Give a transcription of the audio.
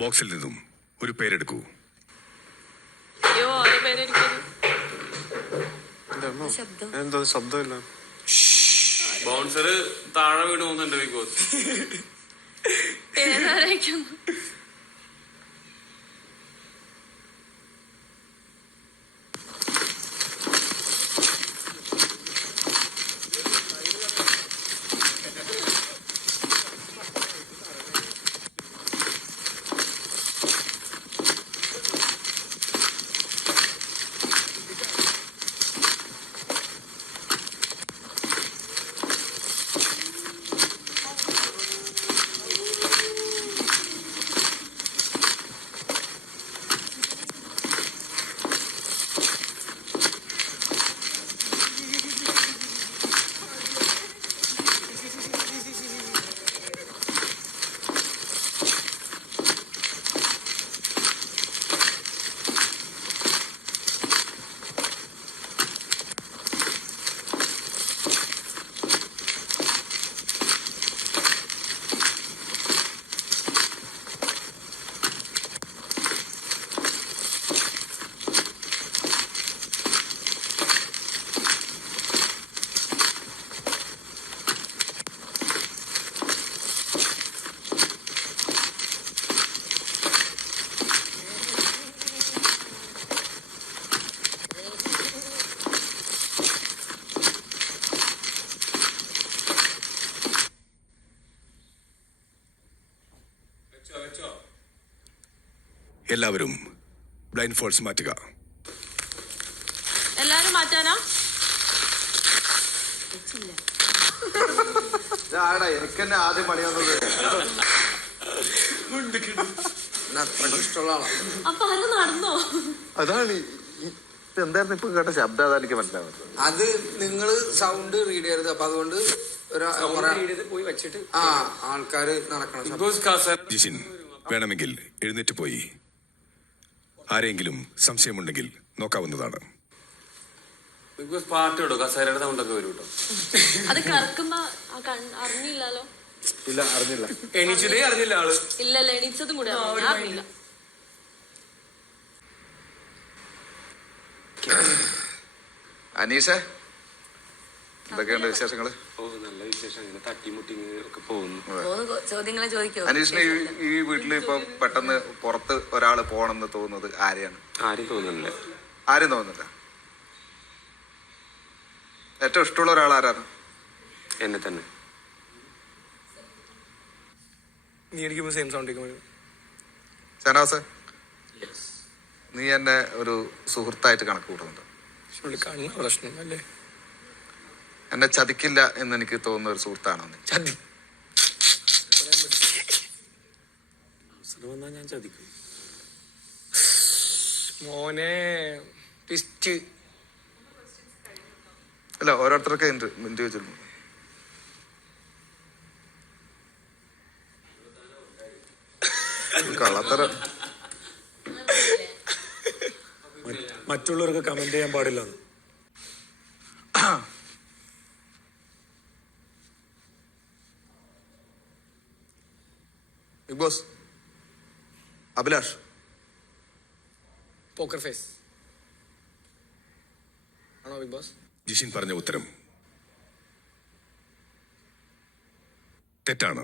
ബോക്സിൽ നിന്നും ഒരു പേരെടുക്കൂ. എന്താ ശബ്ദമില്ല? ബൗൺസർ താഴെ വീണ് പോകുന്നുണ്ട് ബിഗ് ബോസ്. എല്ലാവരും ബ്ലൈൻഡ് ഫോൾസ് മാറ്റുക. എല്ലാരും മാറ്റാനാ? എനിക്ക് തന്നെ ആദ്യം പണി വന്നത്. അപ്പൊ അത് നടന്നോ? അതാണ് എന്തായിരുന്നു ഇപ്പൊ കേട്ട ശബ്ദം? അതാ എനിക്ക് മനസ്സിലാവുന്നത്. അത് നിങ്ങള് സൗണ്ട് റീഡ് ചെയ്യരുത്. അപ്പൊ അതുകൊണ്ട് പോയി വെച്ചിട്ട് ആൾക്കാര് നടക്കണം. ജിഷിൻ, വേണമെങ്കിൽ എഴുന്നേറ്റ് പോയി ആരെങ്കിലും സംശയമുണ്ടെങ്കിൽ നോക്കാവുന്നതാണ്. ബിഗ് ബോസ് പാട്ട് കേട്ടോ, കസേരയുടെ സൗണ്ടൊക്കെ വരും കേട്ടോ. അത് കറക്കുമ്പോ അറിഞ്ഞില്ലല്ലോ. ഇല്ല, അറിഞ്ഞില്ല. എണീച്ചതേ അറിഞ്ഞില്ല ആള്. ഇല്ലല്ലോ, എണീച്ചതും കൂടെ അറിഞ്ഞില്ല. അനീഷേ, എന്തൊക്കെയുണ്ട് വിശേഷങ്ങള്? ഓ, നല്ല വിശേഷം. ഇങ്ങനെ തട്ടിമുട്ടിങ് ഒക്കെ പോകുന്നു. ചോദ്യങ്ങളെ ചോദിക്കോ? അനീഷിന് ഈ വീട്ടില് ഇപ്പൊ പെട്ടെന്ന് പുറത്ത് ഒരാള് പോണെന്ന് തോന്നുന്നത് ആരെയാണ്? ആരും തോന്നുന്നില്ല. ആരും തോന്നുന്നില്ല. ഏറ്റവും ഇഷ്ടമുള്ള ഒരാൾ ആരാണ്? എന്നെ തന്നെ. നീ അടിക്കുമ്പോ സെയിം സൗണ്ട് ഷനാസ്, നീ എന്നെ ഒരു സുഹൃത്തായിട്ട് കണക്ക് കൂട്ടുന്നുണ്ട്. പ്രശ്നം അല്ലേ? എന്നെ ചതിക്കില്ല എന്ന് എനിക്ക് തോന്നുന്ന ഒരു സുഹൃത്താണോ നീ? ചതി വന്നാ ഞാൻ ചതിക്കും മോനെ. ട്വിസ്റ്റ് അല്ല, ഓരോരുത്തർക്ക് ഇൻഡിവിജ്വൽ. കള്ളത്തരം. മറ്റുള്ളവർക്ക് കമന്റ് ചെയ്യാൻ പാടില്ല. Big Boss, Abhilash poker face ആണോ ബിഗ് ബോസ്? ജിഷിൻ പറഞ്ഞ ഉത്തരം തെറ്റാണ്.